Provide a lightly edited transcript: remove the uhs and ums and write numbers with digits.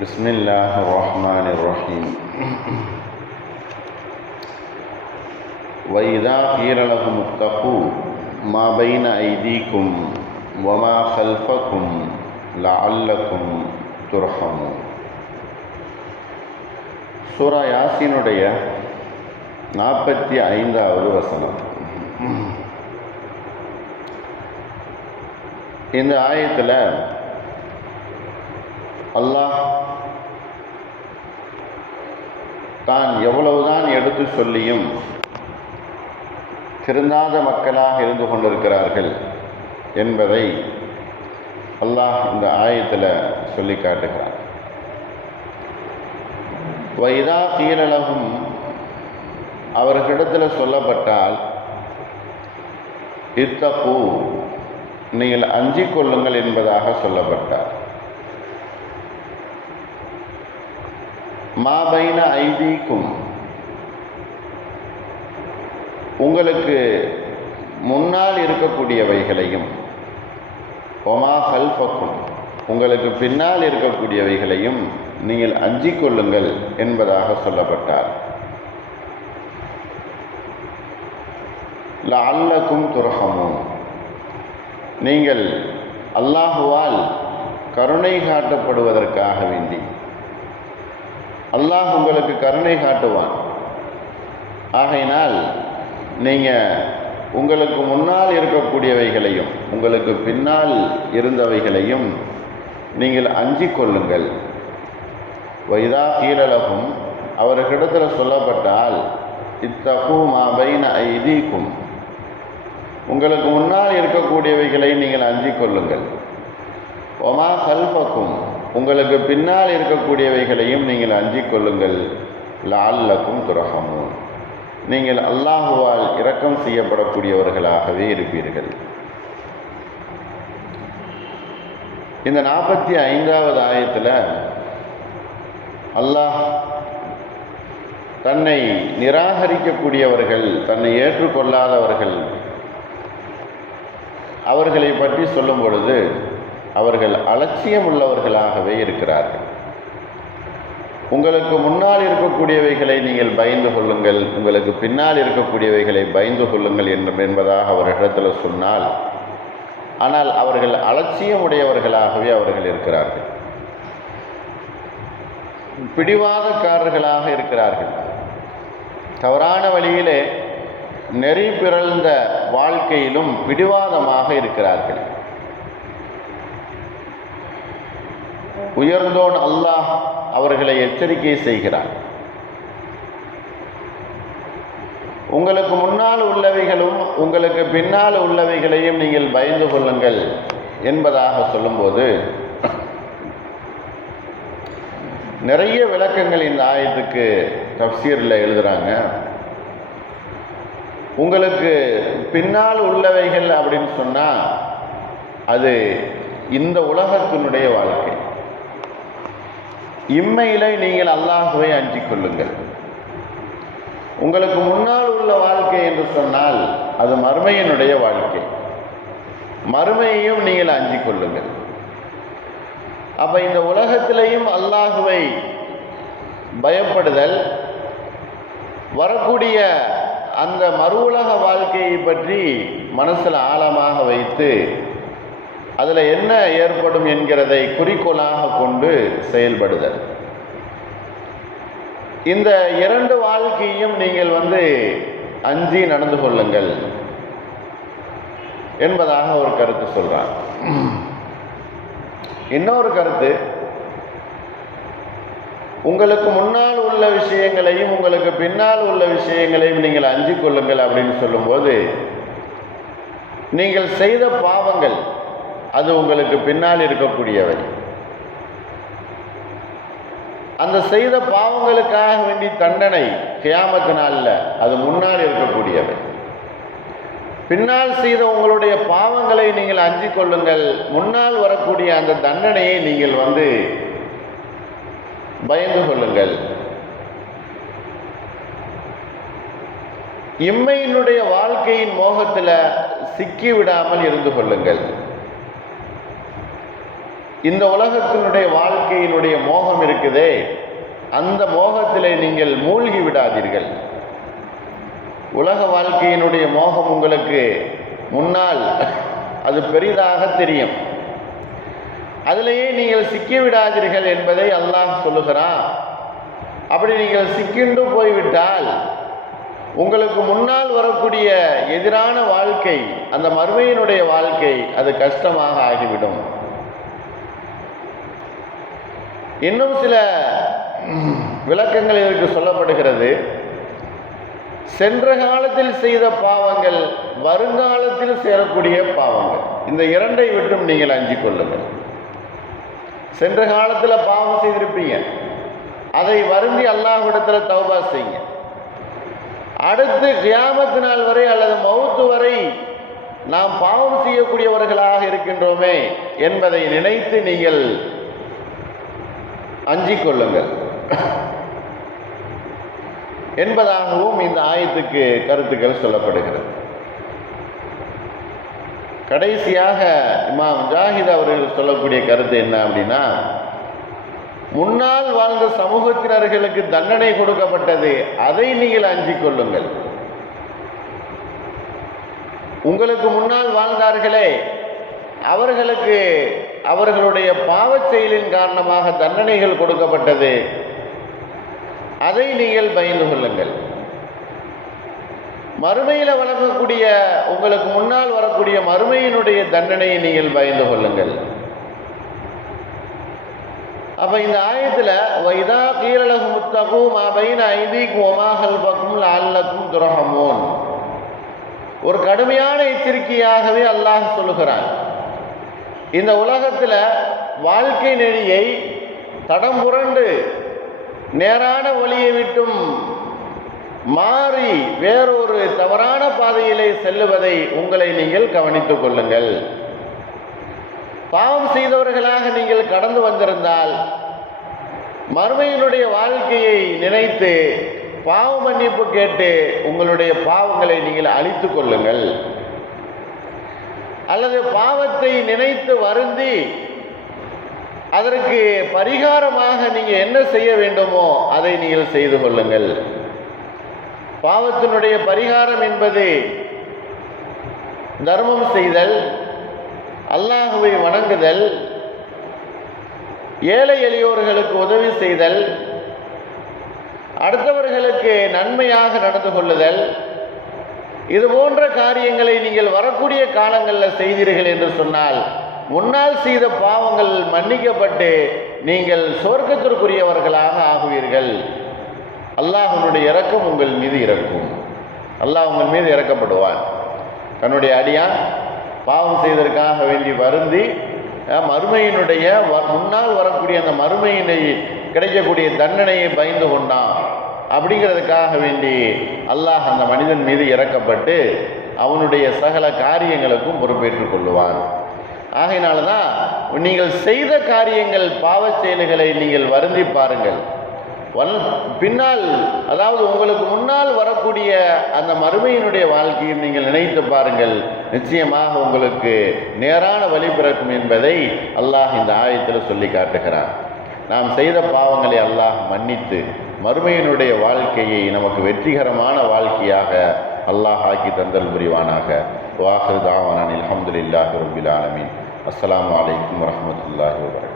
بسم الله الرحمن الرحيم وإذا قيل لهم اتقوا ما بين أيديكم وما خلفكم لعلكم ترحمون. சூரா யாசீனுடைய 45வது வசனம். இந்த ஆயத்தில் அல்லாஹ் தான் எவ்வளவுதான் எடுத்து சொல்லியும் திருந்தாத மக்களாக இருந்து கொண்டிருக்கிறார்கள் என்பதை அல்லாஹ் இந்த ஆயத்தில் சொல்லி காட்டுகிறார். வைதா கீழலகும், அவர்களிடத்தில் சொல்லப்பட்டால், இத்தகு, நீங்கள் அஞ்சிக் கொள்ளுங்கள் என்பதாக சொல்லப்பட்டார். மாபைன ஐதீக்கும், உங்களுக்கு முன்னால் இருக்கக்கூடியவைகளையும், ஒமா ஹல்ஃபக்கும், உங்களுக்கு பின்னால் இருக்கக்கூடியவைகளையும் நீங்கள் அஞ்சிக் கொள்ளுங்கள் என்பதாக சொல்லப்பட்டார். லஅல்லக்கும் துர்ஹமூன், நீங்கள் அல்லாஹுவால் கருணை காட்டப்படுவதற்காக வேண்டி, அல்லாஹ் உங்களுக்கு கருணை காட்டுவான். ஆகையினால் நீங்கள் உங்களுக்கு முன்னால் இருக்கக்கூடியவைகளையும் உங்களுக்கு பின்னால் இருந்தவைகளையும் நீங்கள் அஞ்சிக் கொள்ளுங்கள். வைதா கீழலகும், அவர்களிடத்தில் சொல்லப்பட்டால், இத்தகு மா பைன ஐதீக்கும், உங்களுக்கு முன்னால் இருக்கக்கூடியவைகளை நீங்கள் அஞ்சிக் கொள்ளுங்கள். ஒமா கல்ஃபக்கும், உங்களுக்கு பின்னால் இருக்கக்கூடியவைகளையும் நீங்கள் அஞ்சிக் கொள்ளுங்கள். லஅல்லக்கும் துர்ஹமூன், நீங்கள் அல்லாஹுவால் இரக்கம் செய்யப்படக்கூடியவர்களாகவே இருப்பீர்கள். இந்த 45வது ஆயத்தில் அல்லாஹ் தன்னை நிராகரிக்கக்கூடியவர்கள், தன்னை ஏற்றுக்கொள்ளாதவர்கள், அவர்களை பற்றி சொல்லும் பொழுது அவர்கள் அலட்சியம் உள்ளவர்களாகவே இருக்கிறார்கள். உங்களுக்கு முன்னால் இருக்கக்கூடியவைகளை நீங்கள் பயந்து கொள்ளுங்கள், உங்களுக்கு பின்னால் இருக்கக்கூடியவைகளை பயந்து கொள்ளுங்கள் என்பதாக அவர்களிடத்தில் சொன்னால், ஆனால் அவர்கள் அலட்சியம் உடையவர்களாகவே அவர்கள் இருக்கிறார்கள், பிடிவாதக்காரர்களாக இருக்கிறார்கள். தவறான வழியிலே நெறி பிறழ்ந்த வாழ்க்கையிலும் பிடிவாதமாக இருக்கிறார்கள். உயர்ந்தோன் அல்லாஹ் அவர்களை எச்சரிக்கை செய்கிறார். உங்களுக்கு முன்னால் உள்ளவைகளும் உங்களுக்கு பின்னால் உள்ளவைகளையும் நீங்கள் பயந்து கொள்ளுங்கள் என்பதாக சொல்லும்போது நிறைய விளக்கங்கள் இந்த ஆயத்துக்கு தஃப்சீரில் எழுதுகிறாங்க. உங்களுக்கு பின்னால் உள்ளவைகள் அப்படின்னு சொன்னால் அது இந்த உலகத்தினுடைய வாழ்க்கை. இம்மையிலே நீங்கள் அல்லாஹுவை அஞ்சிக் கொள்ளுங்கள். உங்களுக்கு முன்னால் உள்ள வாழ்க்கை என்று சொன்னால் அது மறுமையினுடைய வாழ்க்கை. மறுமையையும் நீங்கள் அஞ்சிக் கொள்ளுங்கள். அப்போ இந்த உலகத்திலேயும் அல்லாஹுவை பயப்படுதல், வரக்கூடிய அந்த மறு உலக வாழ்க்கையை பற்றி மனசில் ஆழமாக வைத்து அதில் என்ன ஏற்படும் என்கிறதை குறிக்கோளாக கொண்டு செயல்படுதல். இந்த இரண்டு வாழ்க்கையும் நீங்கள் அஞ்சி நடந்து கொள்ளுங்கள் என்பதாக ஒரு கருத்து சொல்றார். இன்னொரு கருத்து, உங்களுக்கு முன்னால் உள்ள விஷயங்களையும் உங்களுக்கு பின்னால் உள்ள விஷயங்களையும் நீங்கள் அஞ்சிக் கொள்ளுங்கள் அப்படின்னு சொல்லும்போது, நீங்கள் செய்த பாவங்கள் அது உங்களுக்கு பின்னால் இருக்கக்கூடியவை. அந்த செய்த பாவங்களுக்காக வேண்டி தண்டனை கியாமத்து நாளில் அது முன்னால் இருக்கக்கூடியவை. பின்னால் செய்த உங்களுடைய பாவங்களை நீங்கள் அஞ்சிக் கொள்ளுங்கள். முன்னால் வரக்கூடிய அந்த தண்டனையை நீங்கள் பயந்து கொள்ளுங்கள். இம்மையினுடைய வாழ்க்கையின் மோகத்தில் சிக்கிவிடாமல் இருந்து கொள்ளுங்கள். இந்த உலகத்தினுடைய வாழ்க்கையினுடைய மோகம் இருக்குதே, அந்த மோகத்திலே நீங்கள் மூழ்கி விடாதீர்கள். உலக வாழ்க்கையினுடைய மோகம் உங்களுக்கு முன்னால் அது பெரிதாக தெரியும். அதிலேயே நீங்கள் சிக்கிவிடாதீர்கள் என்பதை அல்லாஹ் சொல்லுகிறான். அப்படி நீங்கள் சிக்கிண்டு போய்விட்டால் உங்களுக்கு முன்னால் வரக்கூடிய எதிரான வாழ்க்கை, அந்த மறுமையினுடைய வாழ்க்கை, அது கஷ்டமாக ஆகிவிடும். இன்னும் சில விளக்கங்கள் இதற்கு சொல்லப்படுகிறது. சென்ற காலத்தில் செய்த பாவங்கள், வருங்காலத்தில் சேரக்கூடிய பாவங்கள், இந்த இரண்டை விட்டும் நீங்கள் அஞ்சிக் கொள்ளுங்கள். சென்ற காலத்தில் பாவம் செய்திருப்பீங்க, அதை வருந்தி அல்லாஹ்விடத்தில் தௌபா செய்யுங்க. அடுத்து கியாமத் நாள் வரை அல்லது மௌத்து வரை நாம் பாவம் செய்யக்கூடியவர்களாக இருக்கின்றோமே என்பதை நினைத்து நீங்கள் அஞ்சிக் கொள்ளுங்கள் என்பதாகவும் இந்த ஆயத்துக்கு கருத்துக்கள் சொல்லப்படுகிறது. கடைசியாக இமாம் முஜாஹித் அவர்கள் சொல்லக்கூடிய கருத்து என்ன அப்படின்னா, முன்னால் வாழ்ந்த சமூகத்தினர்களுக்கு தண்டனை கொடுக்கப்பட்டது, அதை நீங்கள் அஞ்சிக் கொள்ளுங்கள். உங்களுக்கு முன்னால் வாழ்ந்தார்களே, அவர்களுக்கு அவர்களுடைய பாவச் செயலின் காரணமாக தண்டனைகள் கொடுக்கப்பட்டது, அதை நீங்கள் பயந்து கொள்ளுங்கள். மறுமையில் வழங்கக்கூடிய, உங்களுக்கு முன்னால் வரக்கூடிய மறுமையினுடைய தண்டனையை நீங்கள் பயந்து கொள்ளுங்கள். அப்போ இந்த ஆயத்தில் வைதா கீழலகும் முத்தகு மாபைன ஐதீக்கும் ஒமா ஹல்பக்கும் லால்லக்கும் துரஹமோன், ஒரு கடுமையான எச்சரிக்கையாகவே அல்லாஹ் சொல்லுகிறான். இந்த உலகத்தில் வாழ்க்கை நெறியை தடம் புரண்டு நேரான வழியை விட்டும் மாறி வேறொரு தவறான பாதையிலே செல்லுவதை உங்களை நீங்கள் கவனித்துக் கொள்ளுங்கள். பாவம் செய்தவர்களாக நீங்கள் கடந்து வந்திருந்தால் மறுமையினுடைய வாழ்க்கையை நினைத்து பாவ மன்னிப்பு கேட்டு உங்களுடைய பாவங்களை நீங்கள் அழித்து கொள்ளுங்கள். அல்லது பாவத்தை நினைத்து வருந்தி அதற்கு பரிகாரமாக நீங்கள் என்ன செய்ய வேண்டுமோ அதை நீங்கள் செய்து கொள்ளுங்கள். பாவத்தினுடைய பரிகாரம் என்பது தர்மம் செய்தல், அல்லாஹுவை வணங்குதல், ஏழை எளியோர்களுக்கு உதவி செய்தல், அடுத்தவர்களுக்கு நன்மையாக நடந்து கொள்ளுதல், இது போன்ற காரியங்களை நீங்கள் வரக்கூடிய காலங்களில் செய்தீர்கள் என்று சொன்னால் முன்னால் செய்த பாவங்கள் மன்னிக்கப்பட்டு நீங்கள் சொர்க்கத்திற்குரியவர்களாக ஆகுவீர்கள். அல்லாஹ்வுடைய இரக்கம் உங்கள் மீது இறக்கும். அல்லாஹ் உங்கள் மீது இறக்கப்படுவான். தன்னுடைய அடியான் பாவம் செய்வதற்காக வேண்டி வருந்தி மறுமையினுடைய முன்னால் வரக்கூடிய அந்த மறுமையினை கிடைக்கக்கூடிய தண்டனையை பயந்து கொண்டான் அப்படிங்கிறதுக்காக வேண்டி அல்லாஹ் அந்த மனிதன் மீது இறக்கப்பட்டு அவனுடைய சகல காரியங்களுக்கும் பொறுப்பேற்றுக் கொள்ளுவான். ஆகையினால தான் நீங்கள் செய்த காரியங்கள், பாவச் செயல்களை நீங்கள் வருந்தி பாருங்கள். பின்னால், அதாவது உங்களுக்கு முன்னால் வரக்கூடிய அந்த மறுமையினுடைய வாழ்க்கையை நீங்கள் நினைத்து பாருங்கள். நிச்சயமாக உங்களுக்கு நேரான வழி பிறக்கும் என்பதை அல்லாஹ் இந்த ஆயத்தில் சொல்லி காட்டுகிறான். நாம் செய்த பாவங்களை அல்லாஹ் மன்னித்து மறுமையினுடைய வாழ்க்கையை நமக்கு வெற்றிகரமான வாழ்க்கையாக அல்லாஹ் ஆக்கி தந்தல் புரிவானாக. வாஹிரு தாவானா அல்ஹம்துலில்லாஹி ரப்பில் ஆலமீன். அஸ்ஸலாமு அலைக்கும் வரஹ்மத்துல்லாஹி வபரகாத்துஹு.